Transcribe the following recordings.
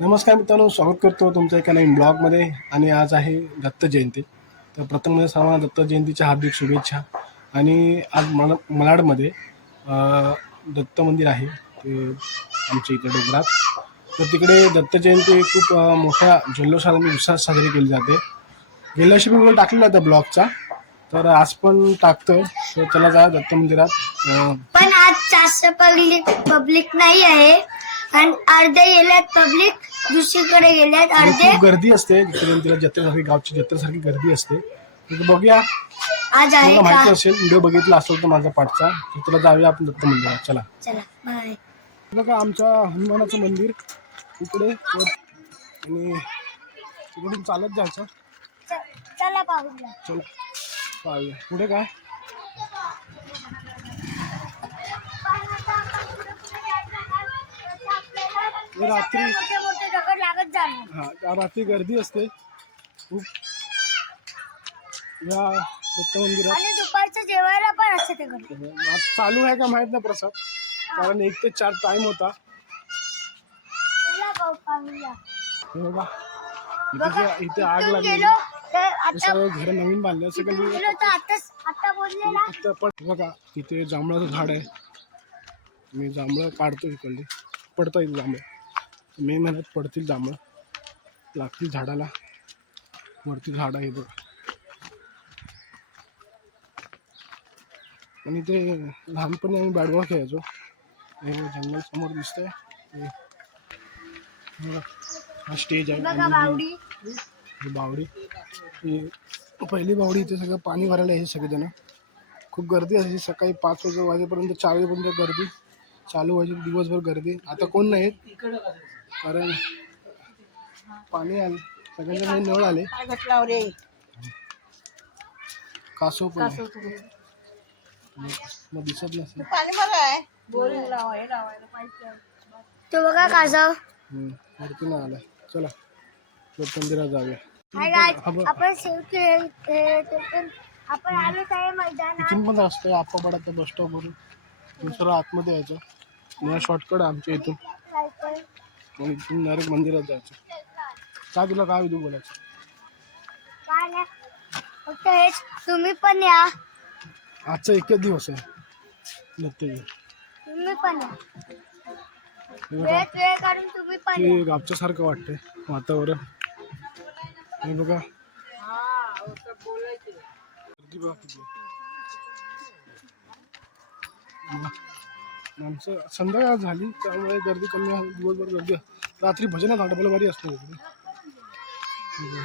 नमस्कार मित्रांनो स्वागत करतो तुमच्या एका नवीन ब्लॉगमध्ये. आणि आज आहे दत्त जयंती. तर प्रथम म्हणजे सर्वांना दत्त जयंतीच्या हार्दिक शुभेच्छा. आणि आज मला मलाडमध्ये दत्त मंदिर आहे. ते आमच्या इथे डोंगरात तर तिकडे दत्त जयंती खूप मोठ्या जल्लोषात आणि उत्साहात साजरी केली जाते. गेल्या वर्षी मी टाकलेला होता ब्लॉगचा. तर आज पण टाकतो तर चला जा दत्त मंदिरात. पण आज जास्त पब्लिक पब्लिक नाही आहे. आणि अर्ध्या गेल्यात पब्लिक. दुसरीकडे गेल्यात आणि अर्धे. खूप गर्दी असते. दत्त जयंतीला जत्रेसारखी गावची जत्रेसारखी गर्दी असते. तर बघूया. आज आहे तुला का? माहिती असेल व्हिडिओ बघितला असेल तर माझा पाठचा. तर तुला जाऊया आपण दत्त मंदिरात. चला. चला बाय बघा आमच्या हनुमानाचं मंदिर. इकडे वर- आणि तिकडून चालत जायचं. चला पाहूया. चल पाहूया. पुढे काय? रात्री हा रात्री गर्दी असते. खूप. या दत्त मंदिरात. आणि दुपारचं जेवायला पण असते ते घरी. आज चालू आहे का माहीत नाही प्रसाद. कारण एक ते चार टाइम होता. चला पाहू पाहूया. हे बघा इथे जे- इथे आग इथून लागली. गेलो तर हे आता सगळं घर नवीन बांधलं सगळं गेलो तर आताच आता बोलले ना फक्त पण बघा इथे जांभळाचं झाड आहे. मी जांभळं काढतो इकडले. पडतं इथे जांभळं. मे महिन्यात पडतील जांभळं. लागतील झाडाला. वरती झाड आहे बघ. आणि ते लहानपणी आम्ही बॅटबॉल खेळायचो. हे जंगल समोर दिसतंय. हे स्टेज आहे. बावडी. पहिली बावडी इथे सगळं पाणी भरायला आहे सगळेजण. खूप गर्दी असायची सकाळी पाच वाजे वाजेपर्यंत चार वाजेपर्यंत गर्दी. चालू व्हायची दिवसभर गर्दी. आता कोण नाही कारण पाणी आले. सगळ्यांच्या काही नळ आले. कासव पण आहे. मग दिसत नसेल. तो बघा काजव हम्म, वरती नाही आलाय. चला मंदिरात जाऊया. हाय गाय बघ. आपण सेव खेळ ते पण आपण आलो आहे मैदानात. इथून पण रस्ता आहे आप्पापाड्याच्या बस स्टॉपवरून दुसरं आतमध्ये यायचं. शॉर्टकट आमच्या इथून. मग इथून डायरेक्ट मंदिरात जायचं. काय तुला काय विधू बोलायचं? काय नाही फक्त हेच तुम्ही पण या. आजचा एकच दिवस आहे. जयंती. तुम्ही पण या. वेळ वेळ काढून तुम्ही पण या. ते गावच्या सारखं वाटतंय वातावरण. हे बघा. गर्दी बघा किती आहे. बघा. आमचं संध्याकाळ झाली त्यामुळे गर्दी कमी आहे. दिवसभर गर्दी रात्री भजनात डबलवारी असतो इकडे. चालू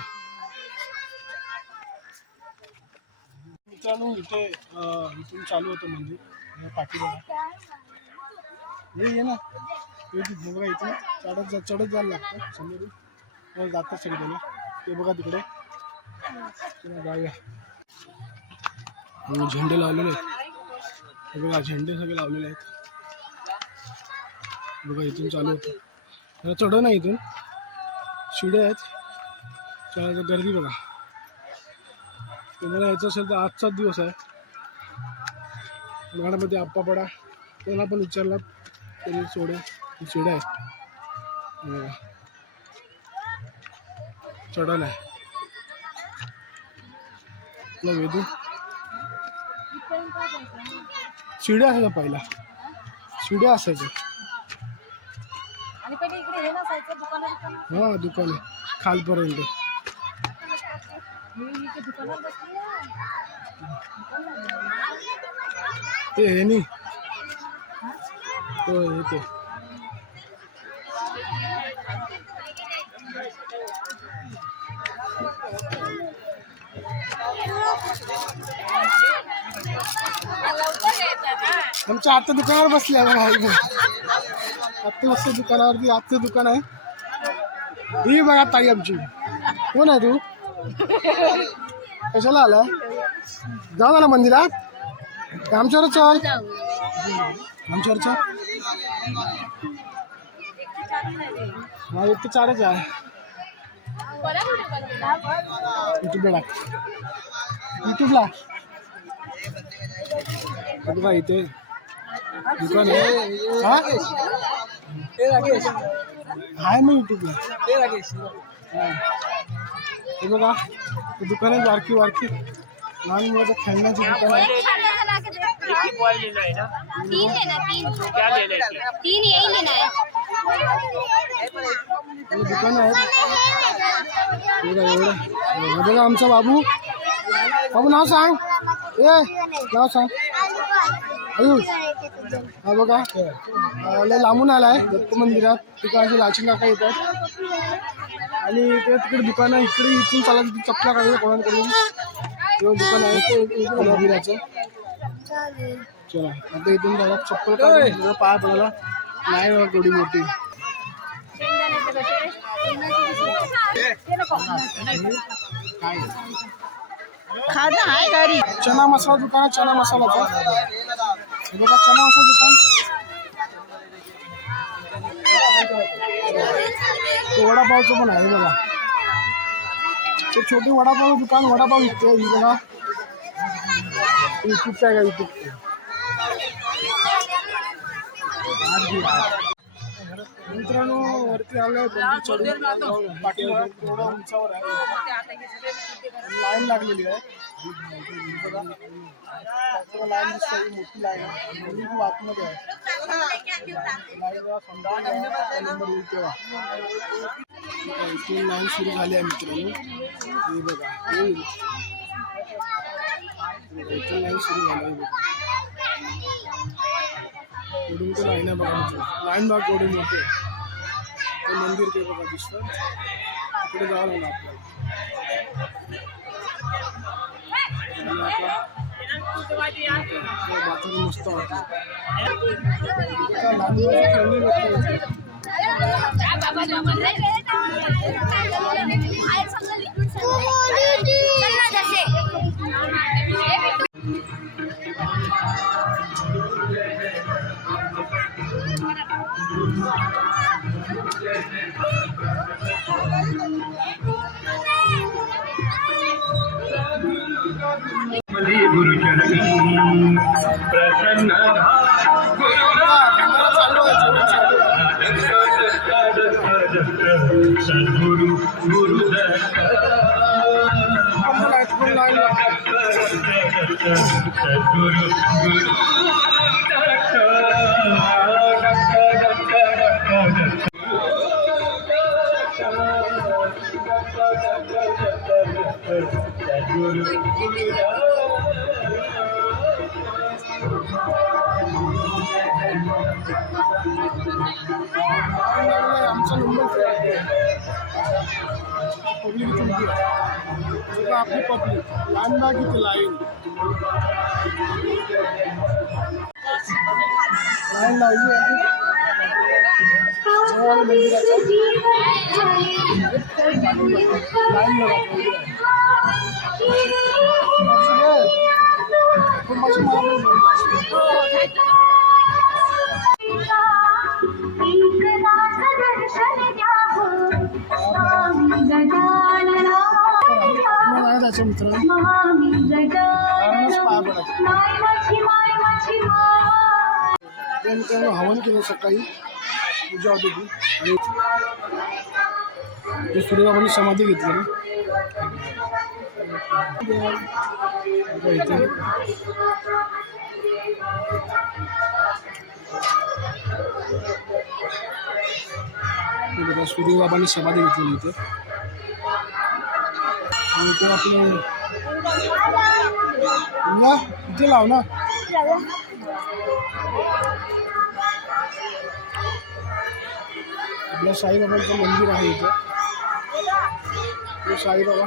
मित्रांनो इथे इथून चालू होतं मंदिर हे हे ये ना. तिथे बघा इथे चढत जा चढत जायला लागतं समोरून. हो, जातात सगळे ते बघा तिकडे. जाऊया. हो, झेंडे लावलेले आहेत. बघा झेंडे सगळे लावलेले आहेत. बघा इथून चालू होतं. जरा चढव इथून. शिड्या आहेत. चढायचं गर्दी बघा. तुम्हाला यायचं असेल तर आजचाच दिवस आहे. मॅडममध्ये आप्पापडा त्यांना पण विचारला तरी सोडे शिड्या आहेत. हे चढण आहे वेदू. शिड्या असायचा पहिला. शिड्या असायच्या हा दुकान. आहे. खालपर्यंत ते हे नी. तो हे ते. आमच्या आत्ता दुकानावर बसले आहे बघा. बसते दुकानावरती आजचं दुकान आहे ही बघा ताई आमची कोण आहे तू? कशाला आला जाऊ ना मंदिरात आमच्यावर चल आमच्यावर चल माझं एक ते चारच आहे युट्यूबला युट्यूबला बघा इथे दुकान आहे हा? आहे ना युट्यूबला हा. हे बघा हे दुकान आहे बारकी बारकी. लहान मुलाचं खेळण्याचं दुकान आहे तीन लेना तीन तीन यही लेना है हे दुकान आहे हे बघा एवढं. हे बघा आमचा बाबू. बाबू नाव सांग. ए नाव सांग. आयुष. हा बघा. लय लांबून आलाय दत्त मंदिरात. तिकडे लाचिन काका येतात. आणि इकडे तिकडे दुकान आहे. इकडे इथून चालत चपला काढायला कोणाकडून? तेव्हा दुकान आहे. ते मंदिराचं. चला आता इथून जरा चप्पल काढून पाय पडायला नाही बघा गोडी मोठी. काय चना मसाला दुकान चना मसालाचा. बघा चना मसाला दुकान वडापावचं पण आहे हे बघा. ते छोटी वडापाव दुकान वडापाव विकते हे बघा. युट्यूबचं आहे का युट्यूब मित्रांनो वरती आलं चढून. पाठीवर थोडं उंचावर आहे. लाईन लागलेली आहे. लाईन दिसते मोठी लाईन आहे आतमध्ये आहे लाईन तेव्हा इथून लाईन सुरू झाली आहे मित्रांनो हे बघा इथून लाईन सुरू झाली आहे बघा इकडून तर लाईन आहे बघा मित्रांनो. लाईन बाग एवढी मोठी ते मंदिर ते बघा दिसतं तिकडे जावं लागलं आपल्याला आणि आपला वातावरण Guru, Guru, Guru. आमचा नंबर पब्लिक इथे उभी आहे. हे बघा आपली पब्लिक लाईन बाग इथे लाईन लाईन लावली आहे जवळ मंदिराच्या लाईन बघा मित्रांनो हवन केलं सकाळी पूजा होती ती आणि ते सूर्यबाबांनी समाधी घेतली इथे बघा सूर्यबाबांनी समाधी घेतलेली इथे. आणि ते आपले ना इथे लाव ना. आपल्या साईबाबांचं मंदिर आहे इथे. साईबाबा.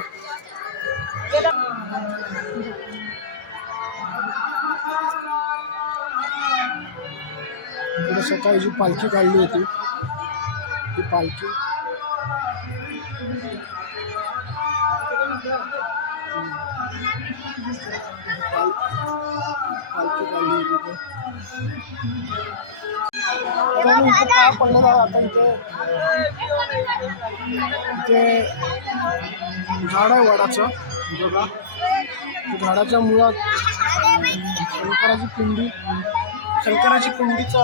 सकाळी जी पालखी काढली होती. ती पालखी. पाय पडलेला आता इथे इथे झाड आहे वडाचं बघा. झाडाच्या मुळात शंकराची पिंडी शंकराची पिंडीचा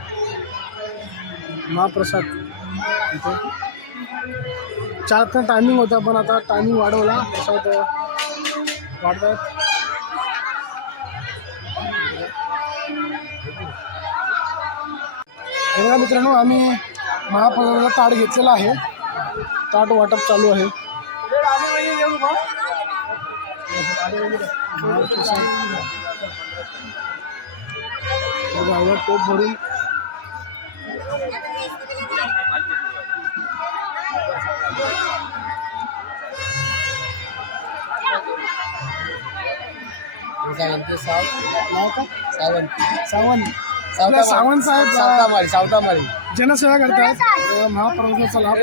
महाप्रसाद. इथे. चारचा टायमिंग होता पण आता टायमिंग वाढवला. प्रसाद वाढतात एवढ्या बघा मित्रांनो आम्ही महाप्रसादाचा ताट घेतलेला आहे. ताट वाटप चालू आहे. गावात पोट भरून का? सावंत. आपल्या सावंत साहेब अं, जनसेवा करतात. अं, महाप्रसादाचा लाभ.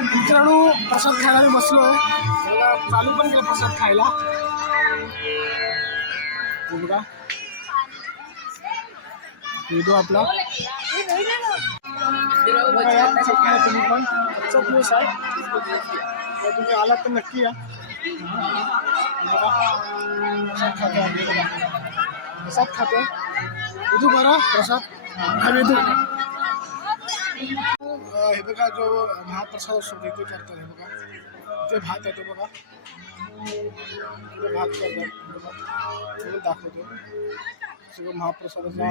मित्रांनो प्रसाद खायला बसलो. आहे चालू पण केलं प्रसाद खायला. मुलगा बघा. व्हिडिओ आपला. तुम्ही पण. चटणी आहे. तुम्ही आलात तर नक्की या. प्रसाद खातो प्रसाद खातो विदू बरं. प्रसाद. हा विदू हे बघा जो महाप्रसाद असतो तिथे करतात हे बघा. ते भात येतो बघा. भात करतात बघा. दाखवतो. सगळं महाप्रसादाचा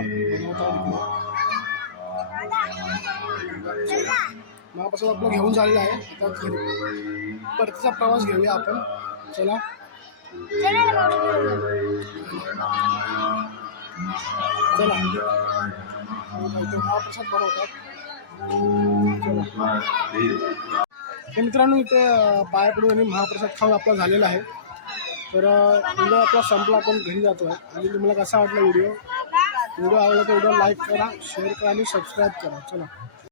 महाप्रसाद आपला घेऊन झालेला आहे. आता घरी परतीचा प्रवास घेऊया आपण. चला. चला. महाप्रसाद बनवतात. हे मित्रांनो इथे पाया पडून आणि महाप्रसाद खाऊन आपला झालेला आहे. तर व्हिडिओ आपला संपला आपण घरी जातो आहे आणि तुम्हाला कसा वाटला व्हिडिओ? व्हिडिओ आवडला तर व्हिडिओ लाईक करा शेअर करा आणि सबस्क्राईब करा. चला.